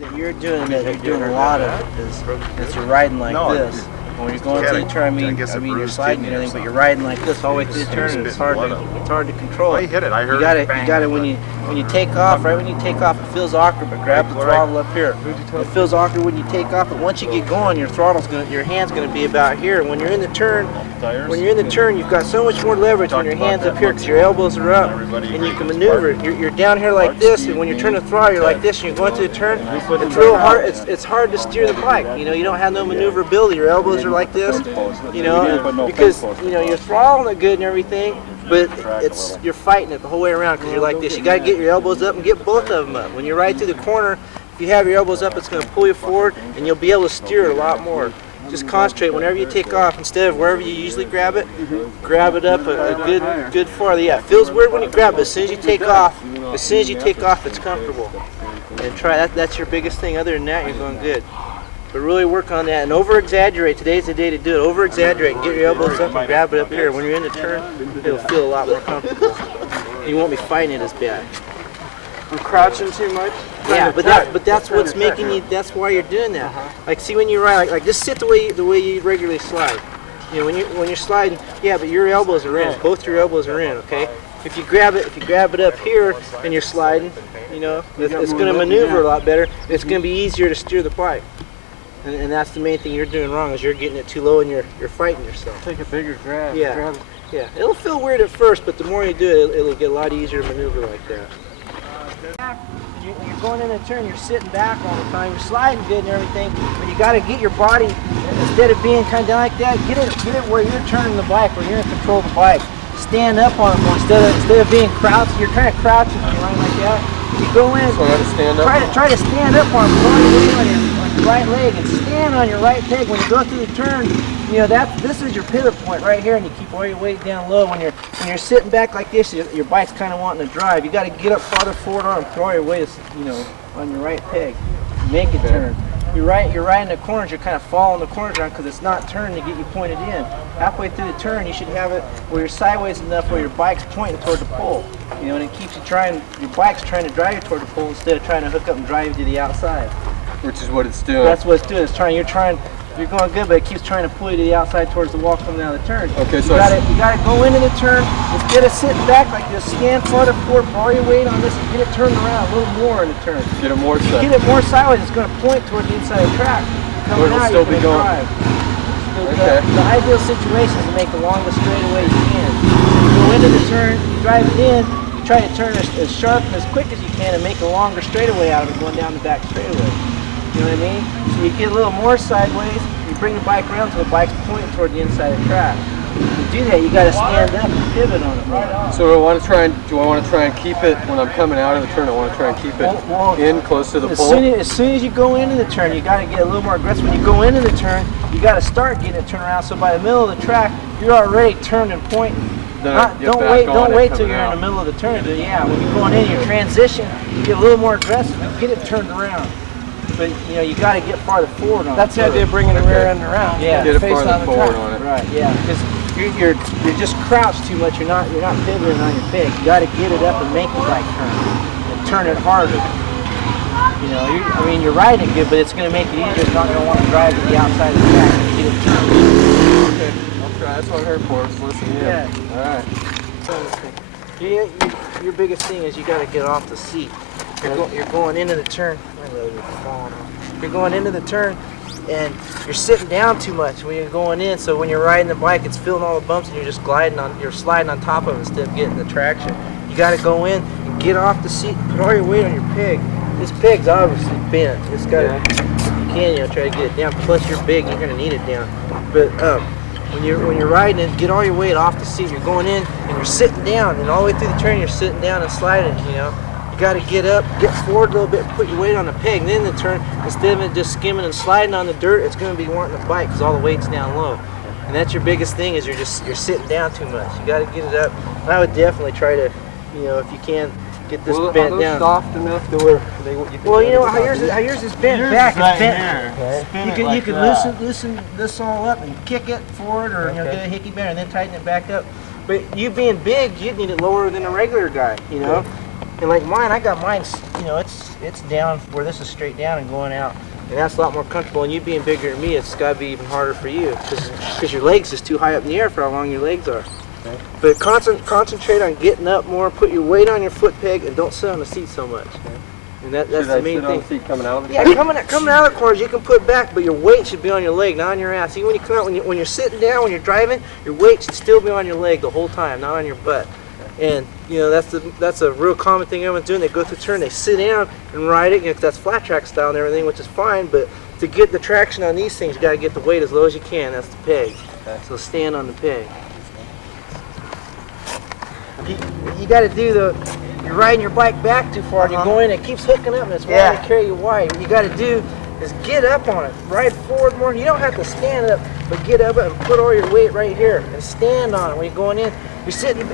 that you're doing a lot of is you're riding like this. When you're going through the turn, I mean you're sliding and everything, but you're riding like this all the way through the turn, and it's hard to control it. You got it when you take off. Right when you take off, it feels awkward, but grab the throttle up here. It feels awkward when you take off, but once you get going, your hand's gonna be about here. When you're in the turn, you've got so much more leverage when your hand's up here because your elbows are up and you can maneuver. You're down here like this, and when you turn the throttle, you're like this, and you're going through the turn. It's real hard. It's hard to steer the bike. You know, you don't have no maneuverability. Your elbows are like this, you know, because you know you're throttling it good and everything, but you're fighting it the whole way around because you're like this. You got to get your elbows up and get both of them up. When you ride through the corner, if you have your elbows up, it's going to pull you forward, and you'll be able to steer it a lot more. Just concentrate whenever you take off, instead of wherever you usually grab it up a good farther. Yeah, it feels weird when you grab it. As soon as you take off, it's comfortable. And try that. That's your biggest thing. Other than that, you're going good. But really work on that and over-exaggerate. Today's the day to do it. Over-exaggerate. Get your elbows up and grab it up here. When you're in the turn, it'll feel a lot more comfortable. You won't be fighting it as bad. I'm crouching too much. Yeah, but that's what's making you. That's why you're doing that. Like, see when you ride, like just sit the way you regularly slide. You know, when you're sliding, yeah, but your elbows are in. Both your elbows are in. Okay. If you grab it up here and you're sliding, you know, it's going to maneuver a lot better. It's going to be easier to steer the bike. And that's the main thing you're doing wrong, is you're getting it too low and you're fighting yourself. Take a bigger grab. Yeah. Grab it. Yeah. It'll feel weird at first, but the more you do it, it'll get a lot easier to maneuver like that. You're going in a turn, you're sitting back all the time, you're sliding good and everything, but you got to get your body, instead of being kind of like that, get it where you're turning the bike, where you're in control of the bike. Stand up on it more instead of being crouched. You're kind of crouching when you're running like that. You go in, so I gotta stand up. Try to stand up on it, pull your weight on your right leg, and stand on your right peg when you go through the turn. You know this is your pivot point right here, and you keep all your weight down low. When you're sitting back like this, your bike's kind of wanting to drive. You got to get up farther forward on and throw your weight, you know, on your right peg. Make it turn. You're riding the corners. You're kind of following the corners around because it's not turning to get you pointed in. Halfway through the turn, you should have it where you're sideways enough where your bike's pointing toward the pole. You know, and it keeps you your bike's trying to drive you toward the pole instead of trying to hook up and drive you to the outside. Which is what it's doing. That's what it's doing. You're going good, but it keeps trying to pull you to the outside towards the wall coming out of the turn. Okay, so you gotta go into the turn instead of sitting back like this. Stand farther forward, put all your weight on this, and get it turned around a little more in the turn. Get it more sideways. Get it more sideways. It's going to point toward the inside of the track. Coming out, still be going. Drive. Okay. The ideal situation is to make the longest straightaway you can. You go into the turn, you drive it in, you try to turn as sharp and as quick as you can and make a longer straightaway out of it going down the back straightaway. You know what I mean? So you get a little more sideways, you bring the bike around so the bike's pointing toward the inside of the track. To do that, you got to stand up and pivot on it. Right? So do I want to try and keep it when I'm coming out of the turn? I want to try and keep it in close to the pole. As soon as you go into the turn, you got to get a little more aggressive. When you go into the turn, you got to start getting it turned around. So by the middle of the track, you're already turned and pointing. Don't wait till you're in the middle of the turn. Yeah, when you're going in, your transition, you get a little more aggressive and get it turned around. But you know, you got to get farther forward on it. That's the idea of bringing the rear end around. Yeah, get it farther forward on it. Right. Yeah, because you're just crouched too much. You're not pivoting on your peg. You got to get it up and make the bike turn and turn it harder. You know, you're riding it good, but it's going to make it easier. It's not going to want to drive to the outside of the track and get it turned. Okay, I'll try. That's what I'm here for. Just listen in. Yeah. All right. Your biggest thing is you got to get off the seat. You're going into the turn. You're going into the turn, and you're sitting down too much when you're going in. So when you're riding the bike, it's feeling all the bumps, and you're sliding on top of it instead of getting the traction. You got to go in and get off the seat. Put all your weight on your peg. This peg's obviously bent. It's got. If you can, try to get it down. Plus, you're big, you're gonna need it down. But when you're riding it, get all your weight off the seat. You're going in and you're sitting down, and all the way through the turn, you're sitting down and sliding. You know. You got to get up, get forward a little bit, put your weight on the peg, and then the turn, instead of it just skimming and sliding on the dirt, it's going to be wanting to bite because all the weight's down low. And that's your biggest thing, is you're sitting down too much. You got to get it up. And I would definitely try to, you know, if you can, get this bent down. Soft enough to where well, you know how yours is bent back. It's bent. Okay. You can loosen this all up and kick it forward, or get a hickey bend and then tighten it back up. But you being big, you'd need it lower than a regular guy. You know. And like mine, I got mine, you know, it's down where this is straight down and going out. And that's a lot more comfortable. And you being bigger than me, it's got to be even harder for you because your legs is too high up in the air for how long your legs are. Okay. But concentrate on getting up more, put your weight on your foot peg, and don't sit on the seat so much. Okay. And that's the main thing. On the seat coming out of the corners? Coming out of the corners, you can put back, but your weight should be on your leg, not on your ass. See, when you come out, when you're sitting down, when you're driving, your weight should still be on your leg the whole time, not on your butt. And you know that's a real common thing everyone's doing. They go through turn, they sit down and ride it. You know, 'cause that's flat track style and everything, which is fine. But to get the traction on these things, you got to get the weight as low as you can. That's the peg. Okay. So stand on the peg. You got to do you're riding your bike back too far. You're going, it keeps hooking up, and it's wanting to carry you wide. What you got to do is get up on it, ride forward more. You don't have to stand up, but get up and put all your weight right here and stand on it when you're going in.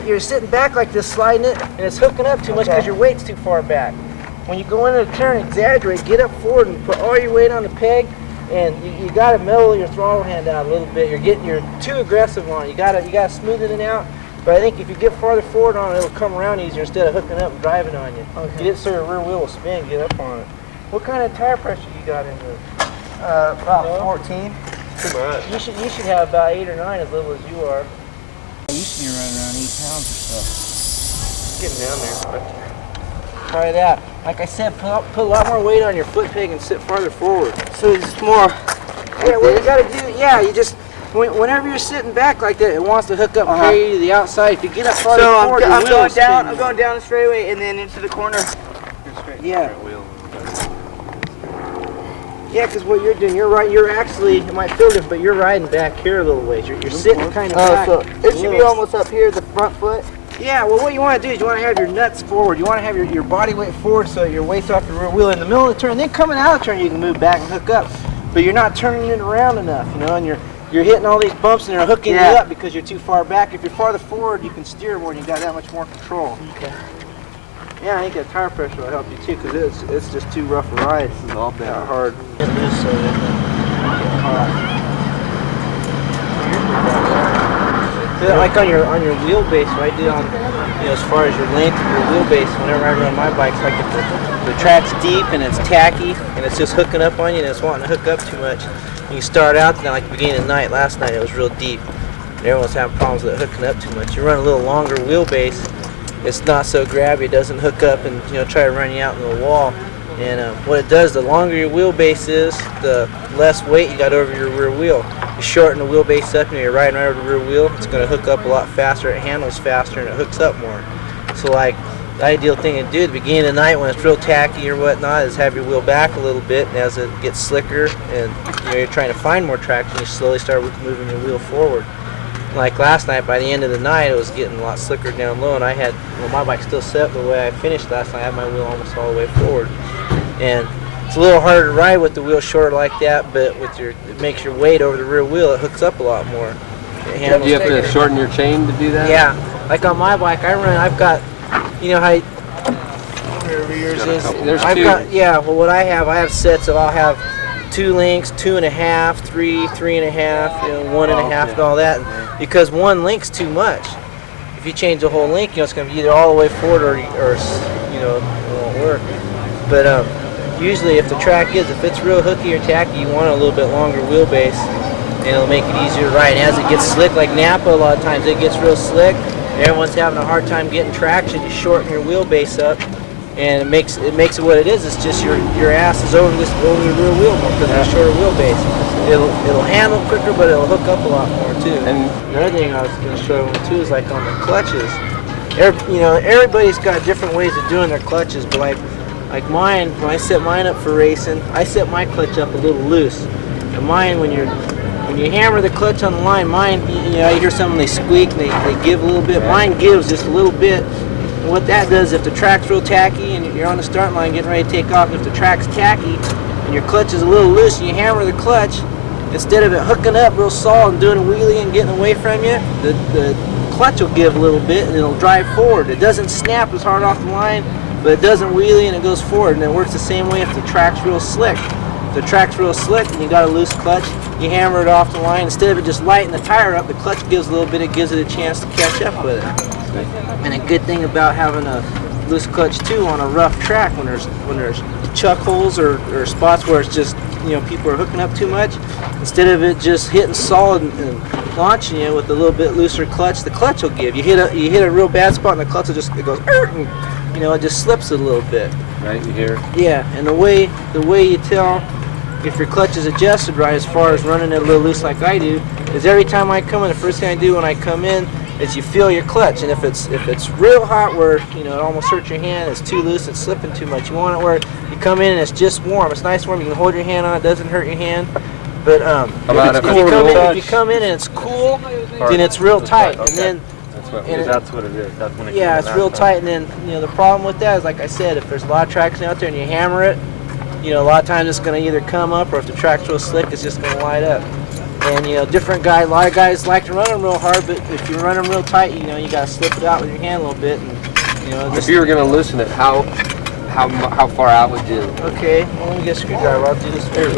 You're sitting back like this, sliding it, and it's hooking up too much because your weight's too far back. When you go into a turn, exaggerate, get up forward and put all your weight on the peg, and you got to mellow your throttle hand out a little bit. You're too aggressive on it. You got to smooth it out. But I think if you get farther forward on it, it'll come around easier instead of hooking up and driving on you. Okay. Get it so your rear wheel will spin. Get up on it. What kind of tire pressure you got in this? About 14. Too much. You should have about 8 or 9 as little as you are. I used to be running around 8 pounds or so. Getting down there. But try that. Like I said, put a lot more weight on your foot peg and sit farther forward. So it's more. Yeah, what you gotta do, you just, whenever you're sitting back like that, it wants to hook up and carry you to the outside. If you get up farther forward, I'm going down the straightaway and then into the corner. Yeah. Yeah, because what you're doing, you're actually, it might feel different, but you're riding back here a little ways. You're sitting kind of back. So it should be almost up here, the front foot. Yeah, well what you want to do is you want to have your nuts forward. You want to have your body weight forward so your weight's off the rear wheel in the middle of the turn. Then coming out of the turn, you can move back and hook up. But you're not turning it around enough, you know, and you're hitting all these bumps and they're hooking you up because you're too far back. If you're farther forward, you can steer more and you got that much more control. Okay. Yeah, I think that tire pressure will help you too, because it's just too rough a ride. This is all that hard. Like on your wheelbase, right? As far as your length of your wheelbase, whenever I run my bikes, like if the track's deep and it's tacky and it's just hooking up on you and it's wanting to hook up too much, you start out now like the beginning of the night. Last night it was real deep, and everyone's having problems with it hooking up too much. You run a little longer wheelbase, it's not so grabby, it doesn't hook up and try to run you out into the wall. And what it does, the longer your wheelbase is, the less weight you got over your rear wheel. You shorten the wheelbase up and you're riding right over the rear wheel, it's going to hook up a lot faster, it handles faster, and it hooks up more. So like, the ideal thing to do at the beginning of the night when it's real tacky or whatnot is have your wheel back a little bit, and as it gets slicker and you're trying to find more traction, you slowly start moving your wheel forward. Like last night, by the end of the night, it was getting a lot slicker down low, and I had, my bike still set the way I finished last night. I had my wheel almost all the way forward. And it's a little harder to ride with the wheel shorter like that, but it makes your weight over the rear wheel, it hooks up a lot more. Do you have to shorten your chain to do that? Yeah, like on my bike, I've got, how, whatever yours is. There's two. What I have sets of, I'll have 2 links, 2.5, 3, 3.5, 1.5, and all that. Because one link's too much. If you change the whole link, it's going to be either all the way forward or it won't work. But usually, if the track if it's real hooky or tacky, you want a little bit longer wheelbase, and it'll make it easier to ride. And as it gets slick, like Napa, a lot of times it gets real slick. Everyone's having a hard time getting traction. You shorten your wheelbase up, and it makes it what it is. It's just your ass is over the rear wheel more because of the shorter wheelbase. It'll handle quicker, but it'll hook up a lot more too. And the other thing I was going to show you too is like on the clutches. Everybody's got different ways of doing their clutches, but like mine, when I set mine up for racing, I set my clutch up a little loose. And mine, when you hammer the clutch on the line, mine, I hear something, they squeak, they give a little bit. Mine gives just a little bit. And what that does, if the track's real tacky and you're on the start line getting ready to take off, if the track's tacky and your clutch is a little loose and you hammer the clutch, instead of it hooking up real solid and doing a wheelie and getting away from you, the clutch will give a little bit and it'll drive forward. It doesn't snap as hard off the line, but it doesn't wheelie and it goes forward. And it works the same way if the track's real slick. If the track's real slick and you got a loose clutch, you hammer it off the line. Instead of it just lighting the tire up, the clutch gives a little bit, it gives it a chance to catch up with it. And a good thing about having a loose clutch too on a rough track when there's chuck holes or spots where it's just, you know, people are hooking up too much. Instead of it just hitting solid and launching you with a little bit looser clutch, the clutch will give. You hit a real bad spot and the clutch will just, it goes, and, you know, it just slips it a little bit. Right, you hear? Yeah, and the way you tell if your clutch is adjusted right, as far as running it a little loose like I do, is every time I come in, the first thing I do when I come in is you feel your clutch, and if it's real hot where, you know, it almost hurts your hand, it's too loose, it's slipping too much. You want it where you come in and it's just warm. It's nice warm. You can hold your hand on it, doesn't hurt your hand. But if you come in and it's cool, then it's real tight, and then that's what it is. That's when it's real tight, and then, you know, the problem with that is, like I said, if there's a lot of traction out there and you hammer it, you know, a lot of times it's going to either come up, or if the track's real slick, it's just going to light up. And, you know, a lot of guys like to run them real hard, but if you run them real tight, you know, you got to slip it out with your hand a little bit. And, you know, if you were going to loosen it, how far out would you? Okay, well, let me get a screwdriver. I'll do this here.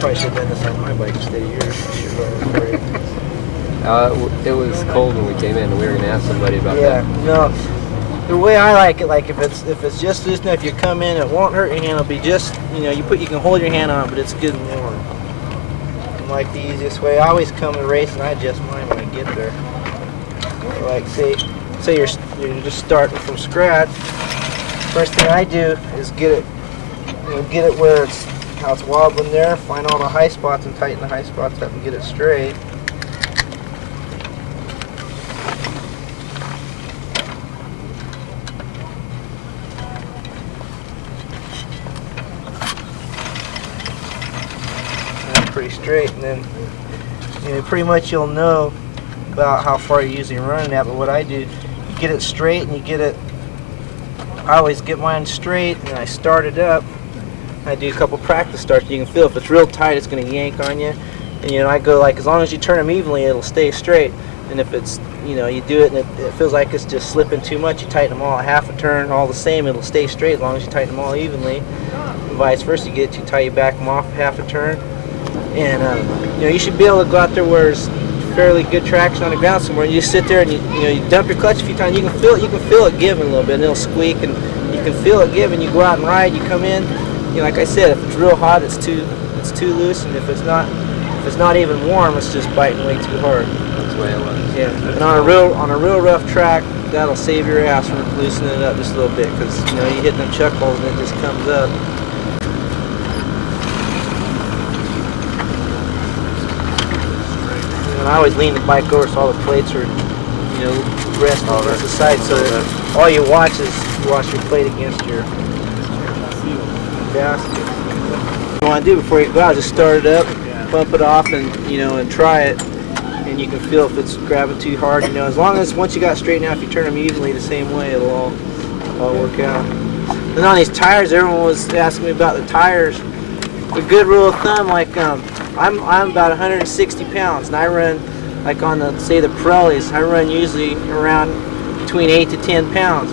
Probably should have done this on my bike instead of yours. It was cold when we came in, and we were going to ask somebody about that. Yeah, no. The way I like it, like if it's just loose enough, you come in, it won't hurt your hand. It'll be just, you know, you can hold your hand on it, but it's good and warm. And like the easiest way, I always come to race and I adjust mine when I get there. Like say you're just starting from scratch. First thing I do is get it where how it's wobbling there. Find all the high spots and tighten the high spots up and get it straight. Pretty straight, and then, you know, pretty much you'll know about how far you're usually running at. But what I do, you get it straight, and I always get mine straight, and I start it up. I do a couple practice starts. You can feel if it's real tight, it's going to yank on you. And, you know, I go like, as long as you turn them evenly, it'll stay straight. And if it's, you know, you do it and it feels like it's just slipping too much, you tighten them all a half a turn, all the same, it'll stay straight as long as you tighten them all evenly. And vice versa, you get it too tight, you back them off half a turn. And you know, you should be able to go out there where there's fairly good traction on the ground somewhere, and you just sit there and you dump your clutch a few times. You can feel it giving a little bit, and it'll squeak, and you can feel it giving. You go out and ride, you come in, you know, like I said, if it's real hot, it's too loose, and if it's not even warm, it's just biting way too hard. That's the way it was. Yeah, and on a real rough track, that'll save your ass from loosening it up just a little bit, because, you know, you hit them chuck holes and it just comes up. And I always lean the bike over so all the plates are, you know, rest on the side, so that all you watch is you watch your plate against your basket. What you want to do before you go out, just start it up, bump it off, and, you know, and try it, and you can feel if it's grabbing too hard. You know, as long as once you got straightened out, if you turn them evenly the same way, it'll all work out. And on these tires, everyone was asking me about the tires. A good rule of thumb, like I'm about 160 pounds, and I run, like on the, say, the Pirellis, I run usually around between 8 to 10 pounds.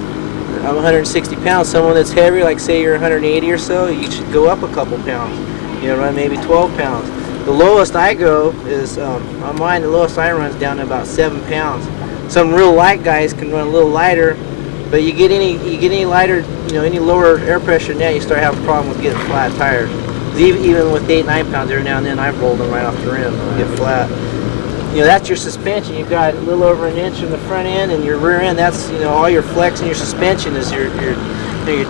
I'm 160 pounds. Someone that's heavier, like say you're 180 or so, you should go up a couple pounds. You know, run maybe 12 pounds. The lowest I go is, on mine, the lowest I run is down to about 7 pounds. Some real light guys can run a little lighter, but you get any lighter, you know, any lower air pressure than that, you start having a problem with getting flat tires. Even with 8, 9 pounds, every now and then I've rolled them right off the rim and get flat. You know, that's your suspension. You've got a little over an inch in the front end, and your rear end, that's, you know, all your flex, and your suspension is your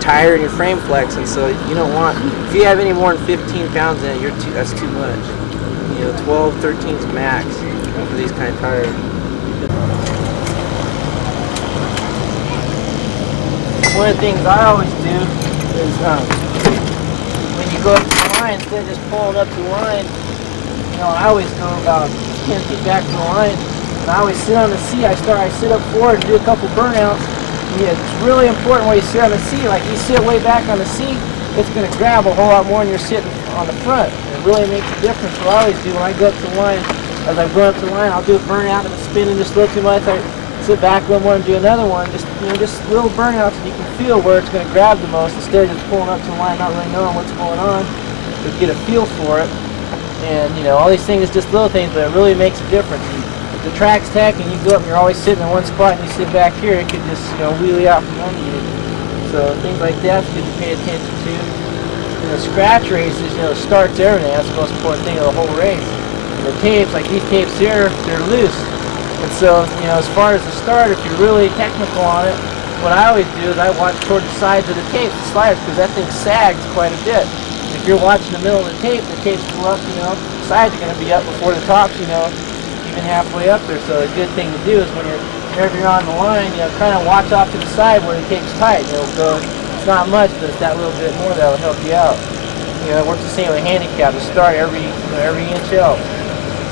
tire and your frame flex. And so you don't want, if you have any more than 15 pounds in it, that's too much. You know, 12, 13 is max for these kind of tires. One of the things I always do is when you go up to the line, instead of just pulling up the line, you know, I always go about 10 feet back from the line, and I always sit on the seat. I sit up forward and do a couple burnouts. And yeah, it's really important when you sit on the seat. Like, you sit way back on the seat, it's going to grab a whole lot more than you're sitting on the front. And it really makes a difference. What I always do when I go up to the line, as I go up to the line, I'll do a burnout. If it's spinning just a little too much, I sit back a little more and do another one. Just, you know, just little burnouts, and you can feel where it's going to grab the most, instead of just pulling up to the line, not really knowing what's going on, but get a feel for it. And, you know, all these things is just little things, but it really makes a difference. If the track's tack and you go up and you're always sitting in one spot and you sit back here, it could just, you know, wheelie out from under you. So things like that's good to pay attention to. You know, scratch races, you know, starts everything. That's the most important thing of the whole race. And the tapes, like these tapes here, they're loose. And so, you know, as far as the start, if you're really technical on it, what I always do is I watch toward the sides of the tape, the sliders, because that thing sags quite a bit. If you're watching the middle of the tapes go up, you know, the sides are going to be up before the tops, you know, even halfway up there. So a good thing to do is whenever you're on the line, you know, kind of watch off to the side where the tape's tight. You know, go, it's not much, but it's that little bit more that'll help you out. You know, it works the same with handicap. To start every inch helps.